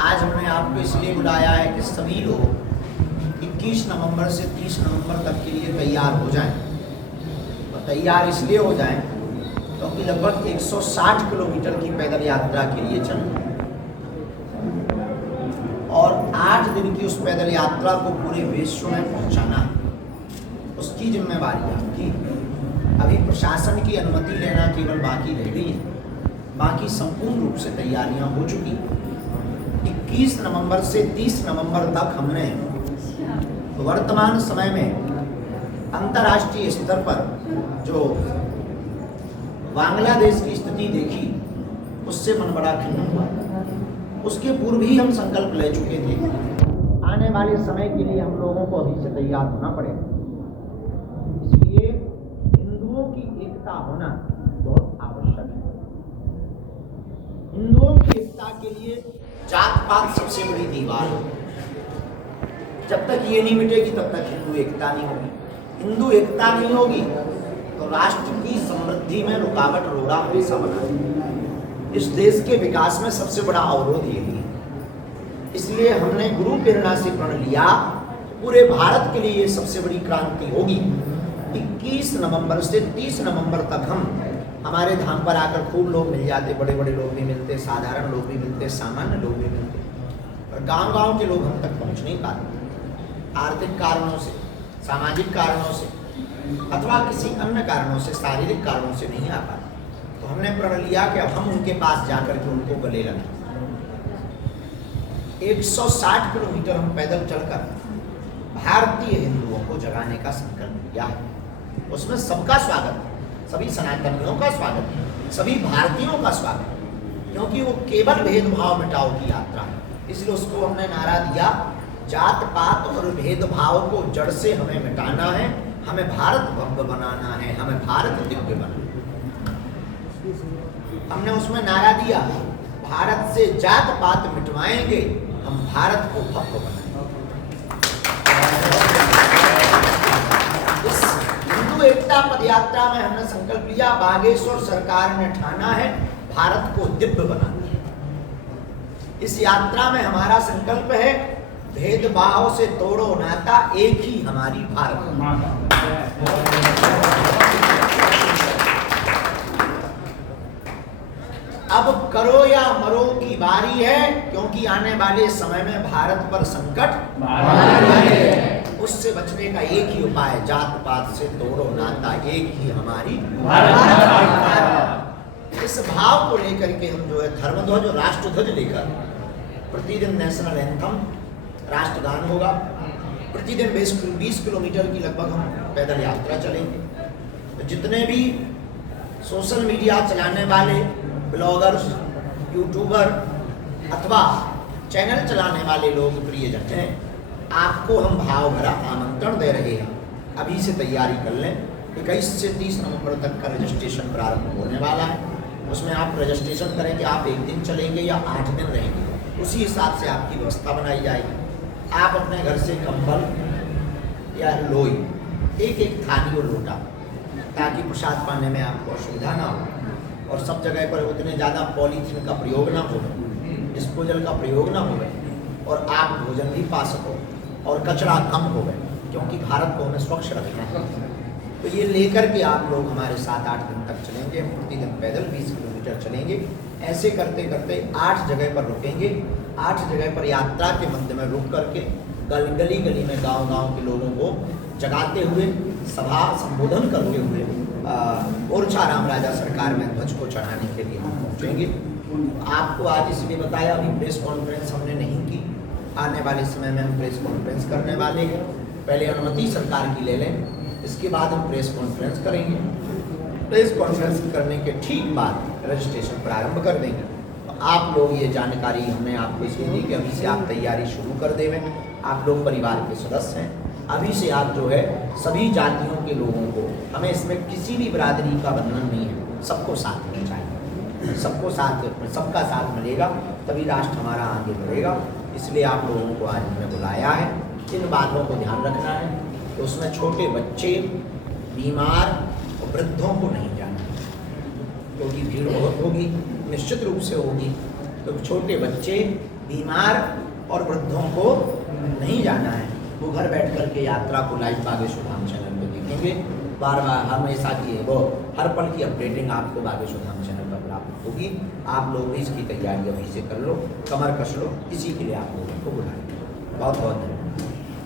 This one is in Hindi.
आज हमने आपको इसलिए बुलाया है कि सभी लोग 21 नवंबर से 30 नवंबर तक के लिए तैयार हो जाएं। और तैयार इसलिए हो जाएं क्योंकि लगभग 160 किलोमीटर की पैदल यात्रा के लिए चलें और 8 दिन की उस पैदल यात्रा को पूरे विश्व में पहुंचाना है। उसकी जिम्मेवारी आपकी। अभी प्रशासन की अनुमति लेना केवल बाकी रह गई है, बाकी संपूर्ण रूप से तैयारियां हो चुकी। 21 नवंबर से 30 नवंबर तक हमने वर्तमान समय में अंतर्राष्ट्रीय स्तर पर जो बांग्लादेश की स्थिति देखी उससे मन बड़ा खिन्न हुआ। उसके पूर्व ही हम संकल्प ले चुके थे आने वाले समय के लिए हम लोगों को अभी से तैयार होना पड़ेगा। इसलिए हिंदुओं की एकता होना बहुत आवश्यक है। हिंदुओं की एकता के लिए जात पात सबसे बड़ी दीवार है। जब तक ये नहीं मिटेगी तब तक हिंदू एकता नहीं होगी। हिंदू एकता नहीं होगी तो राष्ट्र की समृद्धि में रुकावट रोड़ा हमेशा बना है। इस देश के विकास में सबसे बड़ा अवरोध यही है। इसलिए हमने गुरु प्रेरणा से प्रण लिया पूरे भारत के लिए ये सबसे बड़ी क्रांति होगी। 21 नवंबर से 30 नवंबर तक हम हमारे धाम पर आकर खूब लोग मिल जाते, बड़े बड़े लोग भी मिलते, साधारण लोग भी मिलते, सामान्य लोग भी मिलते, और गांव-गांव के लोग हम तक पहुंच नहीं पाते। आर्थिक कारणों से, सामाजिक कारणों से अथवा किसी अन्य कारणों से, शारीरिक कारणों से नहीं आ पाते। तो हमने प्रण लिया कि अब हम उनके पास जाकर के उनको गले लगाएं। 160 किलोमीटर हम पैदल चलकर भारतीय हिंदुओं को जगाने का संकल्प लिया है। उसमें सबका स्वागत है, सभी सनातनियों का स्वागत है, सभी भारतीयों का स्वागत है, क्योंकि वो केवल भेदभाव मिटाओ की यात्रा है। इसलिए उसको हमने नारा दिया, जात पात और भेदभाव को जड़ से हमें मिटाना है, हमें भारत भव्य बनाना है, हमें भारत दिव्य बनाना है। हमने उसमें नारा दिया, भारत से जात पात मिटवाएंगे, हम भारत को भव्य बनाएंगे। इस हिंदू एकता पदयात्रा में हमने संकल्प लिया, बागेश्वर सरकार ने ठाना है भारत को दिव्य बनाना है। इस यात्रा में हमारा संकल्प है, भेदभाव से तोड़ो नाता, एक ही हमारी भारत माता। अब करो या मरो की बारी है, क्योंकि आने वाले समय में भारत पर संकट भारी है। उससे बचने का एक ही उपाय, जात पात से तोड़ो नाता, एक ही हमारी भारत। इस भाव को लेकर के हम जो है धर्मध्वज और राष्ट्रध्वज लेकर प्रतिदिन नेशनल एंथम, राष्ट्रगान होगा। प्रतिदिन 20 किलोमीटर की लगभग हम पैदल यात्रा चलेंगे। तो जितने भी सोशल मीडिया चलाने वाले ब्लॉगर्स, यूट्यूबर अथवा चैनल चलाने वाले लोग प्रियजन हैं, आपको हम भाव भरा आमंत्रण दे रहे हैं, अभी से तैयारी कर लें। 21 से 30 नवंबर तक का रजिस्ट्रेशन प्रारंभ होने वाला है। उसमें आप रजिस्ट्रेशन करेंगे, आप 1 दिन चलेंगे या 8 दिन रहेंगे, उसी हिसाब से आपकी व्यवस्था बनाई जाएगी। आप अपने घर से कंबल या लोई, एक थाली और लोटा, ताकि प्रसाद पाने में आपको असुविधा ना हो, और सब जगह पर उतने ज़्यादा पॉलीथीन का प्रयोग ना हो, डिस्पोजल का प्रयोग ना हो, और आप भोजन भी पा सको और कचरा कम हो गए, क्योंकि भारत को हमें स्वच्छ रखना है। तो ये लेकर के आप लोग हमारे 7-8 दिन तक चलेंगे। प्रतिदिन पैदल 20 किलोमीटर चलेंगे। ऐसे करते करते 8 जगह पर रुकेंगे। 8 जगह पर यात्रा के मध्य में रुक करके गली गली में, गांव-गांव के लोगों को जगाते हुए, सभा संबोधन करते हुए ओरछा राम राजा सरकार में ध्वज को चढ़ाने के लिए हम पहुँचेंगे। आपको आज इसलिए बताया, अभी प्रेस कॉन्फ्रेंस हमने नहीं की, आने वाले समय में हम प्रेस कॉन्फ्रेंस करने वाले हैं। पहले अनुमति सरकार की ले लें, इसके बाद हम प्रेस कॉन्फ्रेंस करेंगे। प्रेस कॉन्फ्रेंस करने के ठीक बाद रजिस्ट्रेशन प्रारंभ कर देंगे। तो आप लोग ये जानकारी हमने आपको इसलिए दी कि अभी से आप तैयारी शुरू कर देवें। आप लोग परिवार के सदस्य हैं, अभी से आप जो है सभी जातियों के लोगों को, हमें इसमें किसी भी बिरादरी का बंधन नहीं है, सबको साथ में चाहिए, सबको साथ, सबका साथ मिलेगा तभी राष्ट्र हमारा आगे बढ़ेगा। इसलिए आप लोगों को आज हमने बुलाया है। इन बातों को ध्यान रखना है कि उसमें छोटे बच्चे, बीमार और वृद्धों को नहीं जाना, क्योंकि भीड़ बहुत होगी, निश्चित रूप से होगी। तो छोटे बच्चे, बीमार और वृद्धों को नहीं जाना है, वो घर बैठ कर के यात्रा को लाइव बागेश्वर धाम चैनल पे देखेंगे। बार बार हमेशा की है वो हर पल की अपडेटिंग आपको बागेश्वर धाम चैनल पर प्राप्त होगी। आप लोग भी इसकी तैयारी अभी से कर लो, कमर कस लो, इसी के लिए आप लोगों को बुलाएंगे। बहुत बहुत धन्यवाद।